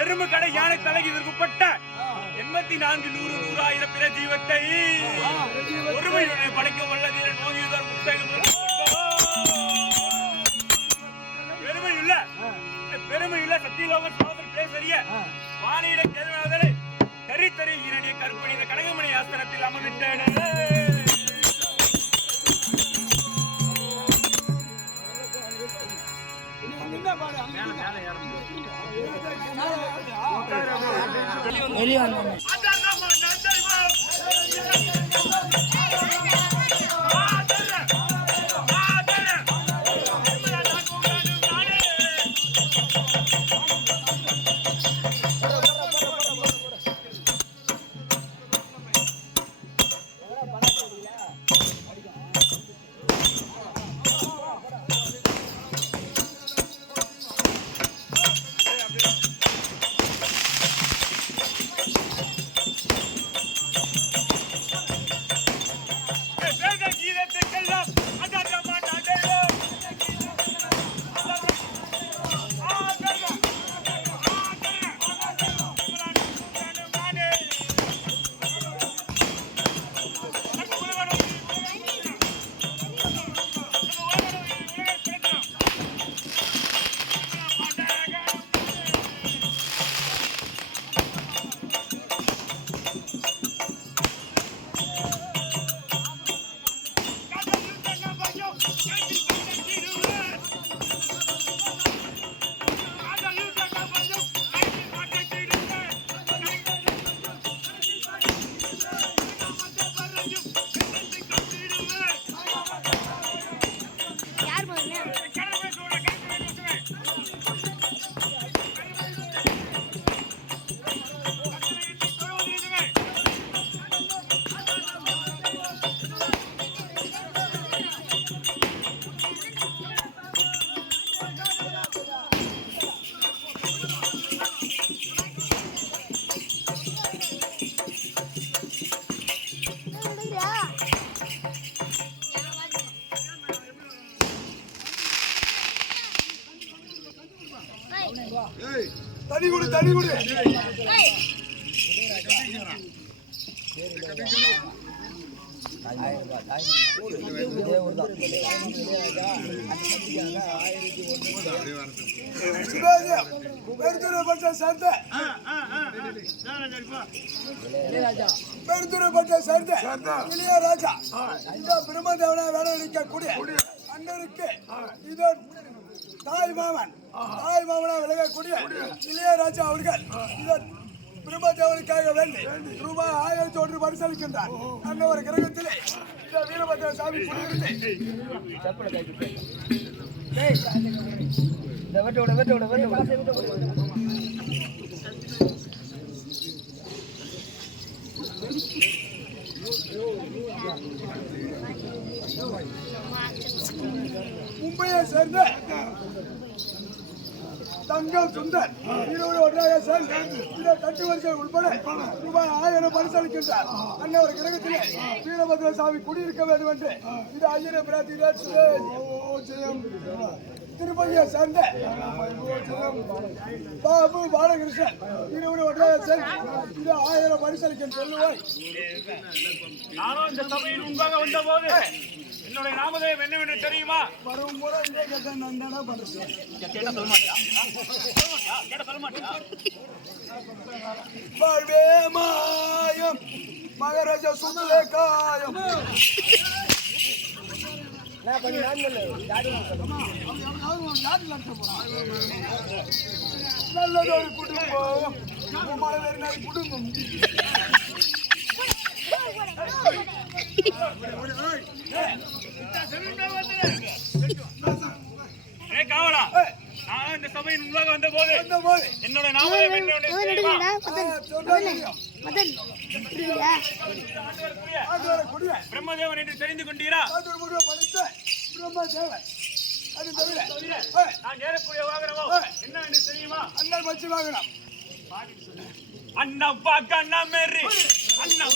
எறும்பு கடை யானை தலைக்கு விற்கப்பட்ட 84 100 100,000 பிற ஜீவத்தை ஒருமையுடன் படைக்க வல்லதீரன் நோகியுதர் பெருமையுள்ள சத்தியலோக சோதர் பேசறிய வாணியிட கேள்வியாதலை கரித்தறி இரண்டிய கருப்பணி இந்த கனகமணி ஆஸ்திரத்தில் அமர்விட்டேன். தனி குடு தனி குடு ராஜா இந்த பிரம்மதேவனா வேலை இருக்கக்கூடிய அண்ணனுக்கு இது தாய் மாமனா விலகக்கூடிய இளையராஜா அவர்கள் பிரம்மதேவனுக்காக வேண்டி ரூபாய் 1000 பரிசளிக்கின்றார். அந்த ஒரு கிரகத்திலே இந்த வீரபத்ர சாமி மும்பையை சேர்ந்த தங்கம் சுந்தர் இருவரு ஒன்றாக சேர்ந்து இந்த தட்டு வரிசை உட்பட ரூபாய் 1000 பரிசளிக்கின்றார். அன்ன ஒரு கிரகத்திலே வீரபத்ர சாமி குடியிருக்க வேண்டும் என்று இது ஐயனை பிரார்த்திக்கிறார். திருப்பதியை சேர்ந்த பாபு பாலகிருஷ்ணன் இருவரு ஒன்றாக சேர்ந்து இது 1000 பரிசளிக்க சொல்லுவாய். நானும் இந்த சபையில் முன்பாக வந்த போது என்னுடைய நாமதேவம் என்னவென்று தெரியுமா? வரும் முறை இதே கேட்ட நந்தனா பண்ணுறேன். வாழ்வே மாயம் மகாராஜா சுந்தரே காயம். நல்லதொரு குடும்பம் குடும்பம் காவலா நான் இந்த சபையின் முன்பாக வந்த போது என்னோட பிரம்மதேவன் என்று தெரிந்து கொண்டீரா? நான் ஏறக்கூடிய வாகனமோ என்ன என்று தெரியுமா? அண்ணன் வச்சு வாகனம். அண்ணா பாக்க அண்ணா மேரி அண்ணா